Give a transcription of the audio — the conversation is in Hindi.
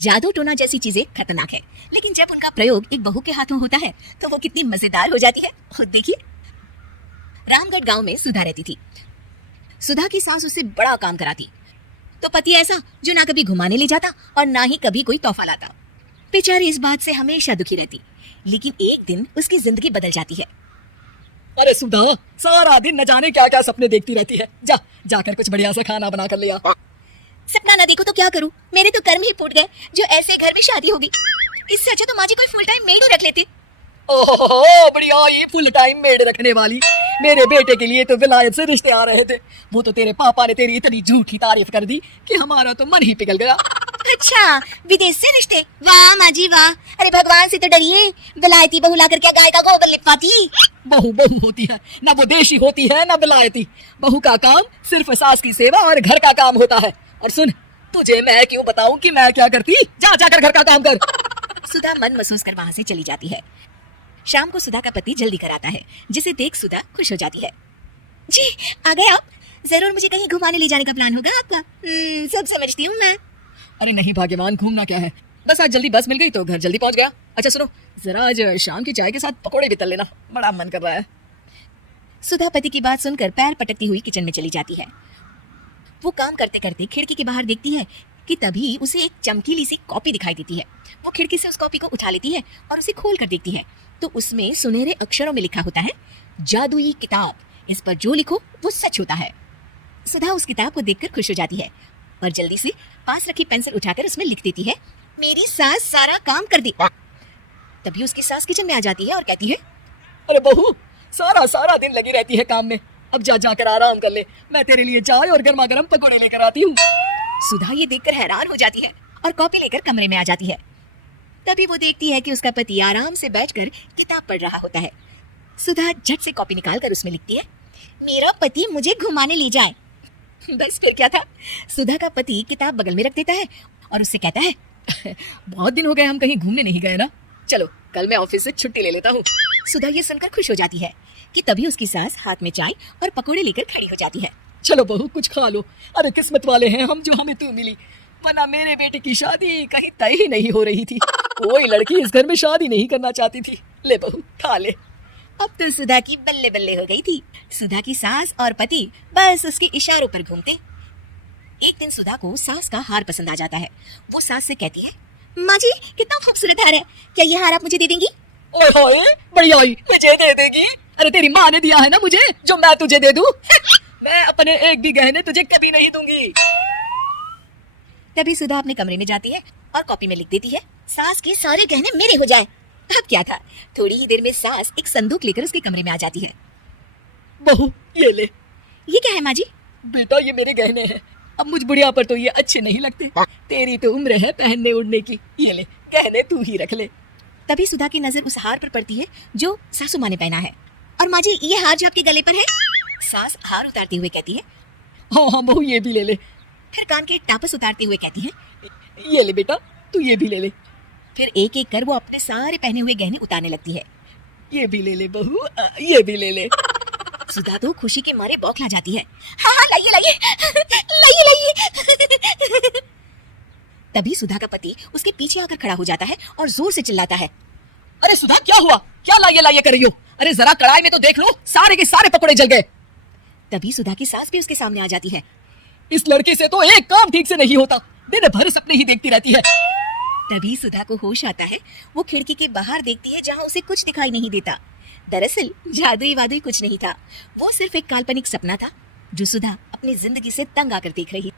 जादू टोना जैसी चीजें खतरनाक है, लेकिन जब उनका प्रयोग एक बहू के हाथों होता है तो वो कितनी मजेदार हो जाती है, खुद देखिए। रामगढ़ गांव में सुधा रहती थी। सुधा की सास उससे बड़ा काम कराती, तो पति ऐसा जो ना कभी घुमाने ले जाता और ना ही कभी कोई तोहफा लाता। बेचारी इस बात से हमेशा दुखी रहती, लेकिन एक दिन उसकी जिंदगी बदल जाती है। अरे सुधा, सारा दिन न जाने क्या क्या सपने देखती रहती है। जाकर कुछ बढ़िया सा खाना बना कर ले आ। सपना न देखो तो क्या करूं, मेरे तो कर्म ही फूट गए जो ऐसे घर में शादी होगी। इससे अच्छा तो माँ जी कोई फुल टाइम मेड ही रख लेते। ओहो, बढ़िया, ये फुल टाइम मेड रखने वाली। मेरे बेटे के लिए तो विलायत से रिश्ते आ रहे थे, वो तो तेरे पापा ने तेरी इतनी झूठी तारीफ कर दी कि हमारा तो मन ही पिघल गया। अच्छा, विदेश से रिश्ते? वाह माँ जी वाह। अरे भगवान से तो डरिए, विलायती बहू लाकर क्या गाय का गोबर लिपवाती। बहू बहू होती है, न वो देशी होती है न विलायती। बहू का काम सिर्फ सास की सेवा और घर का काम होता है। और सुन, तुझे मैं क्यों बताऊं कि मैं क्या करती। जाकर घर का काम कर। सुधा मन महसूस कर वहां से चली जाती है। शाम को सुधा का पति जल्दी कर आता है, जिसे देख सुधा खुश हो जाती है। जी आ गए आप, जरूर मुझे कहीं घुमाने ले जाने का प्लान होगा आपका। सब समझती हूँ मैं। अरे नहीं भाग्यवान, घूमना क्या है, बस आज जल्दी बस मिल गई तो घर जल्दी पहुंच गया। अच्छा सुनो, जरा आज शाम की चाय के साथ पकोड़े भी तल लेना, बड़ा मन कर रहा है। सुधा पति की बात सुनकर पैर पटकती हुई किचन में चली जाती है। वो काम करते करते खिड़की के बाहर देखती है कि तभी उसे एक चमकीली सी कॉपी दिखाई देती है। वो खिड़की से उस कॉपी को उठा लेती है और उसे खोल कर देखती है तो उसमें सुनहरे अक्षरों में लिखा होता है, जादुई किताब, इस पर जो लिखो वो सच होता है। सुधा उस किताब को देखकर खुश हो जाती है और जल्दी से पास रखी पेंसिल उठाकर उसमें लिख देती है, मेरी सास सारा काम कर दी। तभी उसकी सास किचन में आ जाती है और कहती है, अरे बहू, सारा दिन लगी रहती है काम में, अब जाकर आराम कर ले, मैं तेरे लिए चाय और गर्मा गर्म पकौड़े लेकर आती हूँ। सुधा ये देखकर हैरान हो जाती है और कॉपी लेकर कमरे में आ जाती है। तभी वो देखती है कि उसका पति आराम से बैठकर किताब पढ़ रहा होता है। सुधा झट से कॉपी निकालकर उसमें लिखती है, मेरा पति मुझे घुमाने ले जाए। बस फिर क्या था, सुधा का पति किताब बगल में रख देता है और उससे कहता है, बहुत दिन हो गए हम कहीं घूमने नहीं गए ना, चलो कल मैं ऑफिस से छुट्टी ले लेता हूँ। सुधा ये सुनकर खुश हो जाती है कि तभी उसकी सास हाथ में चाय और पकोड़े लेकर खड़ी हो जाती है। चलो बहू कुछ खा लो, अरे किस्मत वाले हैं हम जो हमें तू मिली, वरना मेरे बेटे की शादी कहीं तय ही नहीं हो रही थी। कोई लड़की इस घर में शादी नहीं करना चाहती थी। ले बहू खा ले। अब तो सुधा की बल्ले बल्ले हो गई थी। सुधा की सास और पति बस उसके इशारों पर घूमते। एक दिन सुधा को सास का हार पसंद आ जाता है। वो सास से कहती है, माँ जी कितना खूबसूरत हार है, क्या ये हार आप मुझे दे देंगी? ओए होए, बढ़िया ही, मुझे दे देगी? अरे तेरी माँ ने दिया है ना मुझे, जो मैं तुझे दे दूं? मैं अपने एक भी गहने तुझे कभी नहीं दूंगी। तभी सुधा अपने कमरे में जाती है और कॉपी में लिख देती है, सास के सारे गहने मेरे हो जाए। अब क्या था, थोड़ी ही देर में सास एक संदूक लेकर उसके कमरे में आ जाती है। बहू ये ले। ये क्या है माँ जी? बेटा ये मेरे गहने हैं, अब मुझ बुढ़िया पर तो ये अच्छे नहीं लगते, तेरी तो उम्र है पहनने उड़ने की, ये ले गहने तू ही रख ले। तभी सुधा की नजर उस हार पर पड़ती है जो सासू माँ ने पहना है। और माँ जी ये हार जो आपके गले पर है? सास हार उतारते हुए कहती है, हाँ बहू ये भी ले ले। फिर कान के टापस उतारते हुए कहती है, ये ले बेटा तू ये भी ले ले। फिर एक एक कर वो अपने सारे पहने हुए गहने उतारने लगती है। ये भी ले ले बहू, ये भी ले ले। सुधा तो खुशी के मारे बौखला जाती है। हाँ लाइए लाइए लाइए लाइए। तभी सुधा का पति उसके पीछे आकर खड़ा हो जाता है और जोर से चिल्लाता है, अरे सुधा क्या हुआ, क्या लाइए कर रही हो? अरे जरा कढ़ाई में तो देख लो, सारे के सारे पकोड़े जल गए। तभी सुधा की सास भी उसके सामने आ जाती है। इस लड़की से तो एक काम ठीक से नहीं होता, दिन भर सपने ही देखती रहती है। तभी सुधा को होश आता है। वो खिड़की के बाहर देखती है जहाँ उसे कुछ दिखाई नहीं देता। दरअसल जादुई वादुई कुछ नहीं था, वो सिर्फ एक काल्पनिक सपना था जो सुधा अपनी जिंदगी से तंग आकर देख रही।